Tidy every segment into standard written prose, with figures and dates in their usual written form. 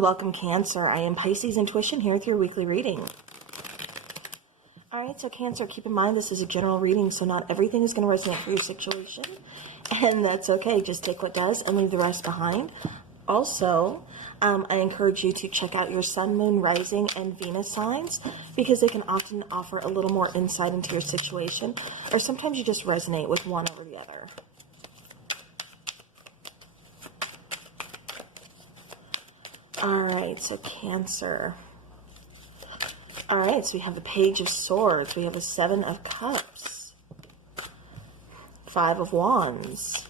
and welcome Cancer. I am Pisces Intuition here with your weekly reading. Alright, so Cancer, keep in mind this is a general reading, so not everything is going to resonate for your situation. And that's okay. Just take what does and leave the rest behind. Also, I encourage you to check out your Sun, Moon, Rising, and Venus signs because they can often offer a little more insight into your situation, or sometimes you just resonate with one over the other. Alright, so Cancer. Alright, so we have the Page of Swords. We have the Seven of Cups. Five of Wands.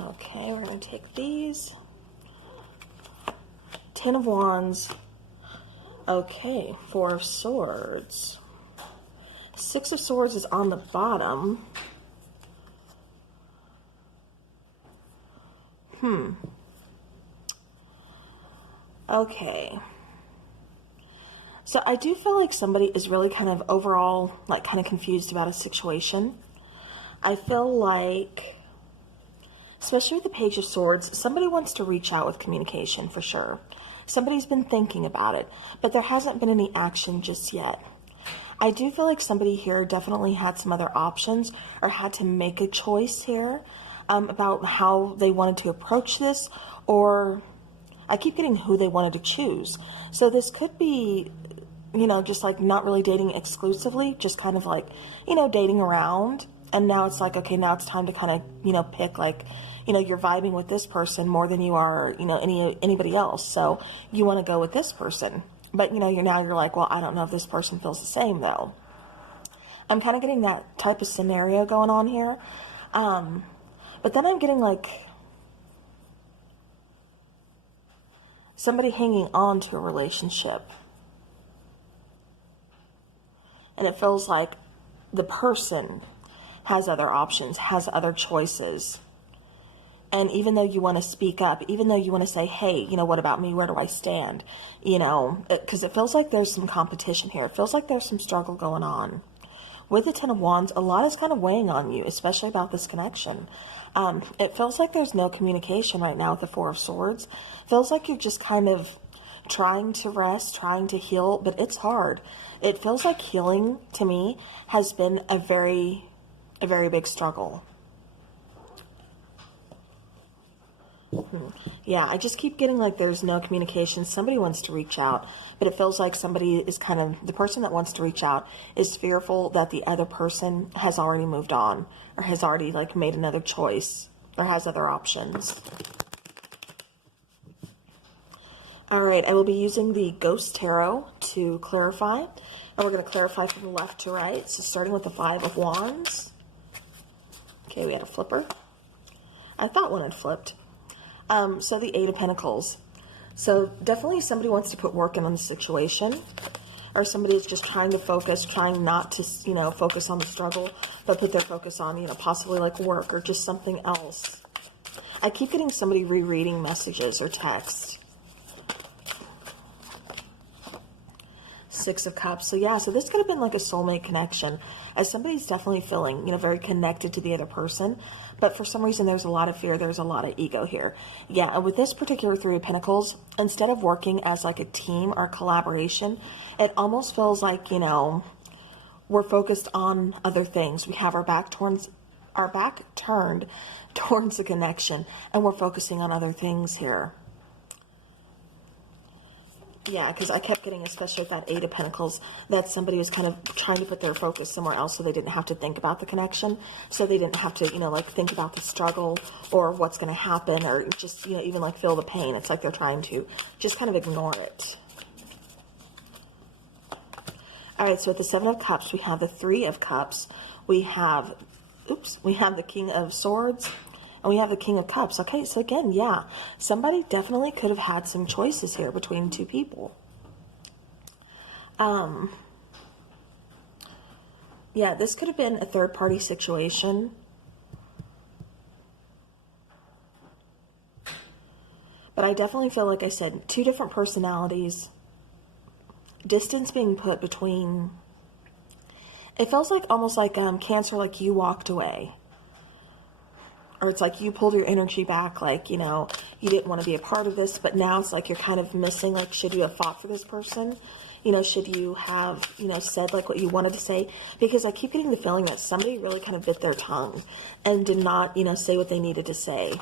Okay, we're going to take these. Ten of Wands. Okay, Four of Swords. Six of Swords is on the bottom. Okay. So I do feel like somebody is really kind of overall, like kind of confused about a situation. I feel like, especially with the Page of Swords, somebody wants to reach out with communication for sure. Somebody's been thinking about it, but there hasn't been any action just yet. I do feel like somebody here definitely had some other options or had to make a choice here about how they wanted to approach this, or I keep getting who they wanted to choose. So this could be, you know, just like not really dating exclusively, just kind of like, you know, dating around. And now it's like, okay, now it's time to kind of, you know, pick like, you know, you're vibing with this person more than you are, you know, anybody else. So you want to go with this person. But, you know, you're like, well, I don't know if this person feels the same though. I'm kind of getting that type of scenario going on here. But then I'm getting like somebody hanging on to a relationship. And it feels like the person has other options, has other choices. And even though you want to speak up, even though you want to say, hey, you know, what about me? Where do I stand? You know, because it feels like there's some competition here. It feels like there's some struggle going on. With the Ten of Wands, a lot is kind of weighing on you, especially about this connection. It feels like there's no communication right now with the Four of Swords. Feels like you're just kind of trying to rest, trying to heal, but it's hard. It feels like healing, to me, has been a very big struggle. Yeah, I just keep getting like there's no communication. Somebody wants to reach out, but it feels like somebody is kind of, the person that wants to reach out is fearful that the other person has already moved on or has already like made another choice or has other options. All right, I will be using the Ghost Tarot to clarify, and we're going to clarify from left to right. So starting with the Five of Wands. Okay, we had a flipper. I thought one had flipped. So the Eight of Pentacles. So definitely somebody wants to put work in on the situation, or somebody is just trying to focus, trying not to, you know, focus on the struggle, but put their focus on, you know, possibly like work or just something else. I keep getting somebody rereading messages or text. Six of Cups. So yeah, so this could have been like a soulmate connection, as somebody's definitely feeling, you know, very connected to the other person, but for some reason there's a lot of fear, there's a lot of ego here. Yeah, with this particular Three of Pentacles, instead of working as like a team or collaboration, it almost feels like, you know, we're focused on other things. We have our back turned towards the connection, and we're focusing on other things here. Yeah, because I kept getting, especially with that Eight of Pentacles, that somebody was kind of trying to put their focus somewhere else so they didn't have to think about the connection. So they didn't have to, you know, like think about the struggle or what's going to happen or just, you know, even like feel the pain. It's like they're trying to just kind of ignore it. All right, so with the Seven of Cups, we have the Three of Cups. We have, we have the King of Swords. And we have the King of Cups. Okay, so again, yeah, somebody definitely could have had some choices here between two people. Yeah, this could have been a third-party situation. But I definitely feel, like I said, two different personalities. Distance being put between. It feels like almost like Cancer, like you walked away. or it's like you pulled your energy back, like, you know, you didn't want to be a part of this, but now it's like you're kind of missing, like, should you have fought for this person? You know, should you have, you know, said like what you wanted to say? Because I keep getting the feeling that somebody really kind of bit their tongue and did not, you know, say what they needed to say.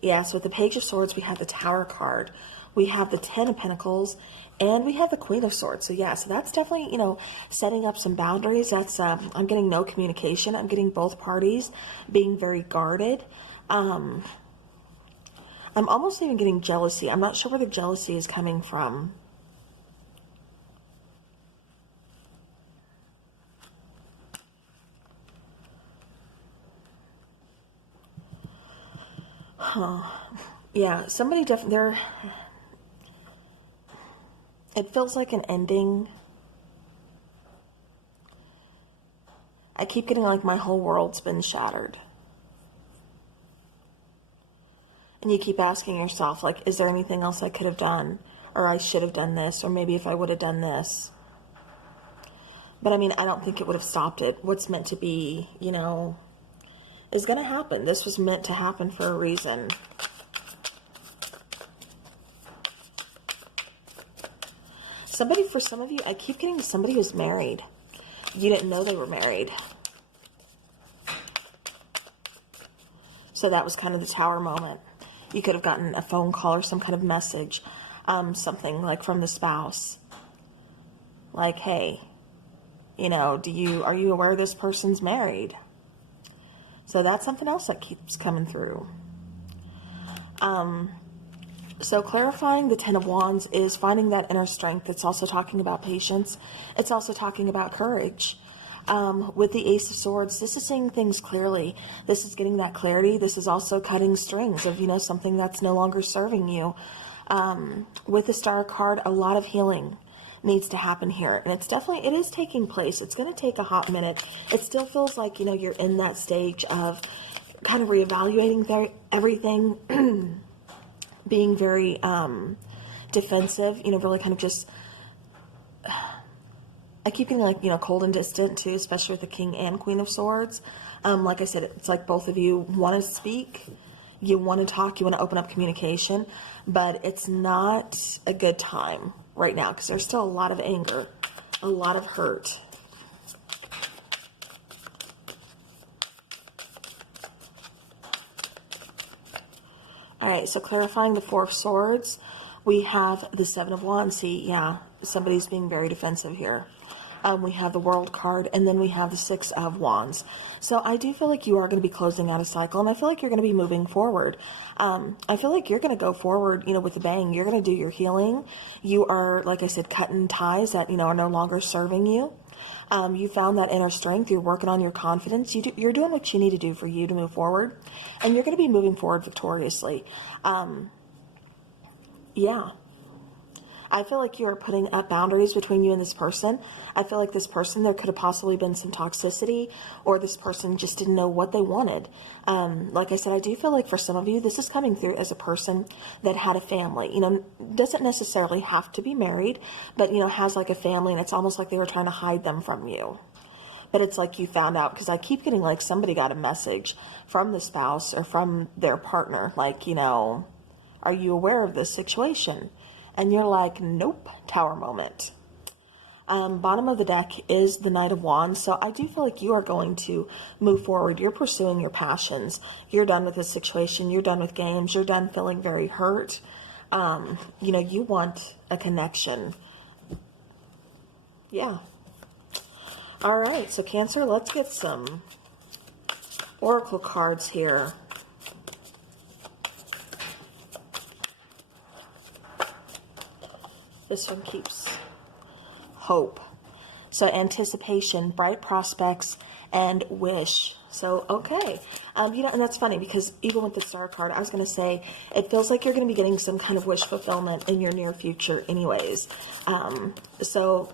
Yeah, so with the Page of Swords, we have the Tower card. We have the Ten of Pentacles, and we have the Queen of Swords. So yeah, so that's definitely, you know, setting up some boundaries. That's, I'm getting no communication. I'm getting both parties being very guarded. I'm almost even getting jealousy. I'm not sure where the jealousy is coming from. Huh. Yeah, somebody definitely, there, it feels like an ending. I keep getting like my whole world's been shattered. And you keep asking yourself, like, is there anything else I could have done? Or I should have done this, or maybe if I would have done this. But I mean, I don't think it would have stopped it. What's meant to be, you know, is going to happen. This was meant to happen for a reason. Somebody, for some of you, I keep getting somebody who's married. You didn't know they were married. So that was kind of the Tower moment. You could have gotten a phone call or some kind of message, something like from the spouse. Like, hey, you know, are you aware this person's married? So that's something else that keeps coming through. So clarifying the Ten of Wands is finding that inner strength. It's also talking about patience. It's also talking about courage. With the Ace of Swords, this is seeing things clearly. This is getting that clarity. This is also cutting strings of, you know, something that's no longer serving you. With the Star card, a lot of healing needs to happen here. And it's definitely, it is taking place. It's going to take a hot minute. It still feels like, you know, you're in that stage of kind of reevaluating everything, being very defensive, you know, really kind of just, I keep getting like, you know, cold and distant too, especially with the King and Queen of Swords. Like I said, it's like both of you want to speak, you want to talk, you want to open up communication, but it's not a good time right now because there's still a lot of anger, a lot of hurt. All right, so clarifying the Four of Swords, we have the Seven of Wands. See, yeah, somebody's being very defensive here. We have the World card, and then we have the Six of Wands. So I do feel like you are going to be closing out a cycle, and I feel like you're going to be moving forward. I feel like you're going to go forward, you know, with a bang. You're going to do your healing. You are, like I said, cutting ties that, you know, are no longer serving you. You found that inner strength. You're working on your confidence. You're doing what you need to do for you to move forward, and you're going to be moving forward victoriously. Yeah. I feel like you're putting up boundaries between you and this person. I feel like this person, there could have possibly been some toxicity, or this person just didn't know what they wanted. Like I said, I do feel like for some of you, this is coming through as a person that had a family. You know, doesn't necessarily have to be married, but, you know, has like a family, and it's almost like they were trying to hide them from you. But it's like you found out, because I keep getting like somebody got a message from the spouse or from their partner, like, you know, are you aware of this situation? And you're like, nope, Tower moment. Bottom of the deck is the Knight of Wands. So I do feel like you are going to move forward. You're pursuing your passions. You're done with this situation. You're done with games. You're done feeling very hurt. You know, you want a connection. Yeah. All right. So Cancer, let's get some oracle cards here. This one keeps hope. So anticipation, bright prospects, and wish. So, okay. You know, and that's funny because even with the Star card, I was going to say, it feels like you're going to be getting some kind of wish fulfillment in your near future anyways. So,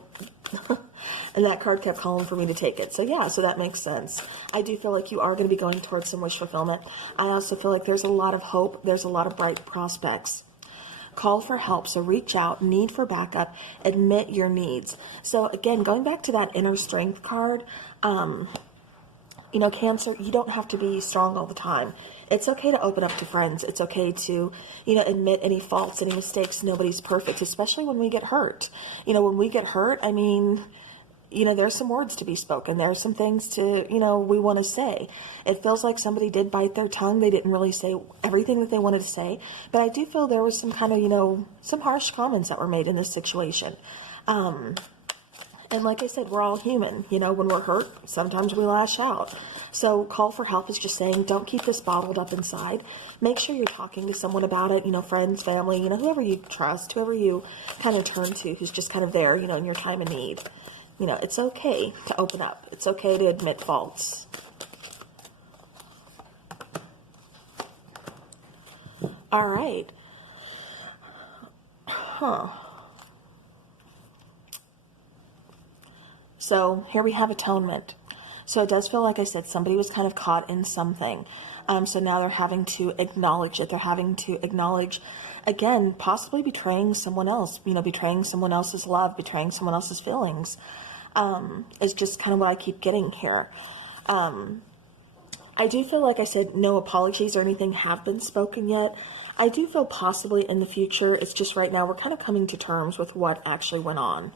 and that card kept calling for me to take it. So yeah, so that makes sense. I do feel like you are going to be going towards some wish fulfillment. I also feel like there's a lot of hope. There's a lot of bright prospects. Call for help. So reach out, need for backup, admit your needs. So again, going back to that inner strength card, You know, Cancer, you don't have to be strong all the time. It's okay to open up to friends. It's okay to, you know, admit any faults, any mistakes. Nobody's perfect, especially when we get hurt. You know, when we get hurt, I mean, you know, there's some words to be spoken. There's some things to, you know, we want to say. It feels like somebody did bite their tongue. They didn't really say everything that they wanted to say. But I do feel there was some kind of, you know, some harsh comments that were made in this situation. And like I said, we're all human. You know, when we're hurt, sometimes we lash out. So call for help is just saying, don't keep this bottled up inside. Make sure you're talking to someone about it, you know, friends, family, you know, whoever you trust, whoever you kind of turn to, who's just kind of there, you know, in your time of need. You know, it's okay to open up. It's okay to admit faults. All right. So here we have atonement. So it does feel like I said, somebody was kind of caught in something. So now they're having to acknowledge it. They're having to acknowledge, again, possibly betraying someone else, you know, betraying someone else's love, betraying someone else's feelings. Is just kind of what I keep getting here. I do feel like I said, no apologies or anything have been spoken yet. I do feel possibly in the future. It's just right now we're kind of coming to terms with what actually went on.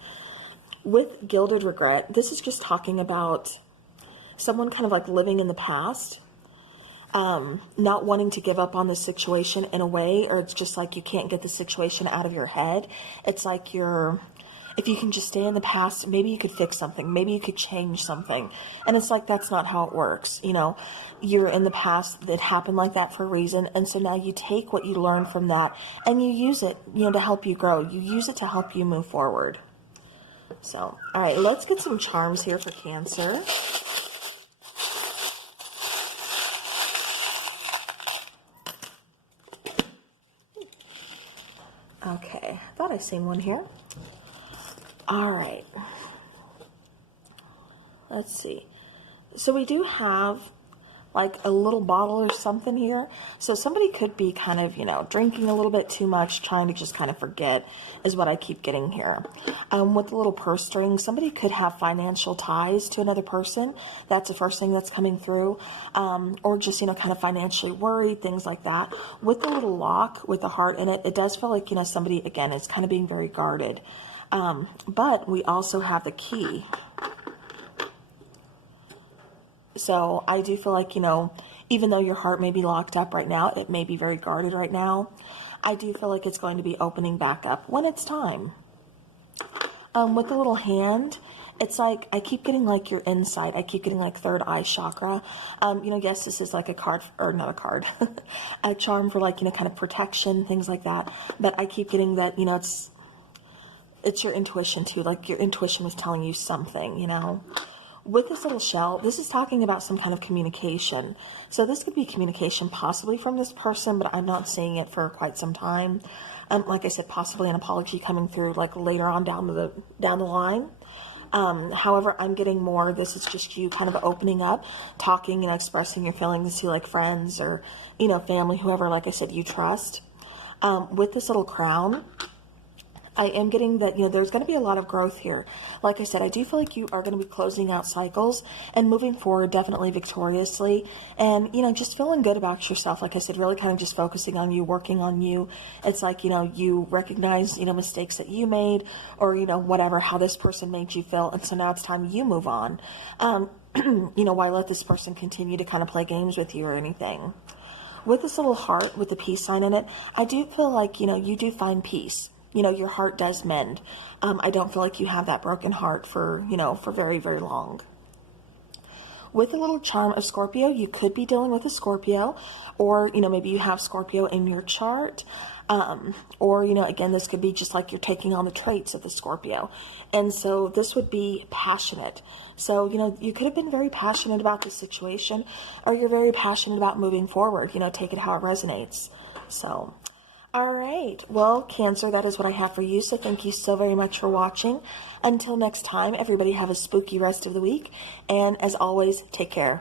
With gilded regret, this is just talking about someone kind of like living in the past, not wanting to give up on this situation in a way, or it's just like you can't get the situation out of your head. It's like if you can just stay in the past, maybe you could fix something, maybe you could change something. And it's like, that's not how it works. You know, you're in the past, it happened like that for a reason. And so now you take what you learned from that and you use it, you know, to help you grow. You use it to help you move forward. So, all right, let's get some charms here for Cancer. Okay, I thought I seen one here. All right. Let's see. So we do have like a little bottle or something here. So somebody could be kind of, you know, drinking a little bit too much, trying to just kind of forget is what I keep getting here. With the little purse string, somebody could have financial ties to another person. That's the first thing that's coming through. Or just, you know, kind of financially worried, things like that. With the little lock with the heart in it, it does feel like, you know, somebody, again, is kind of being very guarded. But we also have the key. So I do feel like, you know, even though your heart may be locked up right now, it may be very guarded right now. I do feel like it's going to be opening back up when it's time. With the little hand, it's like, I keep getting like your insight. I keep getting like third eye chakra. You know, yes, this is like a card, or not a card, a charm for like, you know, kind of protection, things like that. But I keep getting that, you know, it's your intuition too. Like your intuition was telling you something, you know. With this little shell, this is talking about some kind of communication. So this could be communication possibly from this person, but I'm not seeing it for quite some time. Like I said, possibly an apology coming through like later on down the line. However, I'm getting more, this is just you kind of opening up, talking and expressing your feelings to like friends or, you know, family, whoever, like I said, you trust. With this little crown, I am getting that, you know, there's going to be a lot of growth here. Like I said, I do feel like you are going to be closing out cycles and moving forward definitely victoriously. And, you know, just feeling good about yourself. Like I said, really kind of just focusing on you, working on you. It's like, you know, you recognize, you know, mistakes that you made or, you know, whatever, how this person made you feel. And so now it's time you move on. You know, why let this person continue to kind of play games with you or anything? With this little heart with the peace sign in it, I do feel like, you know, you do find peace. You know, your heart does mend. I don't feel like you have that broken heart for, you know, for very, very long. With a little charm of Scorpio, you could be dealing with a Scorpio, or, you know, maybe you have Scorpio in your chart. Or, you know, again, this could be just like you're taking on the traits of the Scorpio. And so this would be passionate. So, you know, you could have been very passionate about this situation, or you're very passionate about moving forward. You know, take it how it resonates. So, all right. Well, Cancer, that is what I have for you. So thank you so very much for watching. Until next time, everybody have a spooky rest of the week. And as always, take care.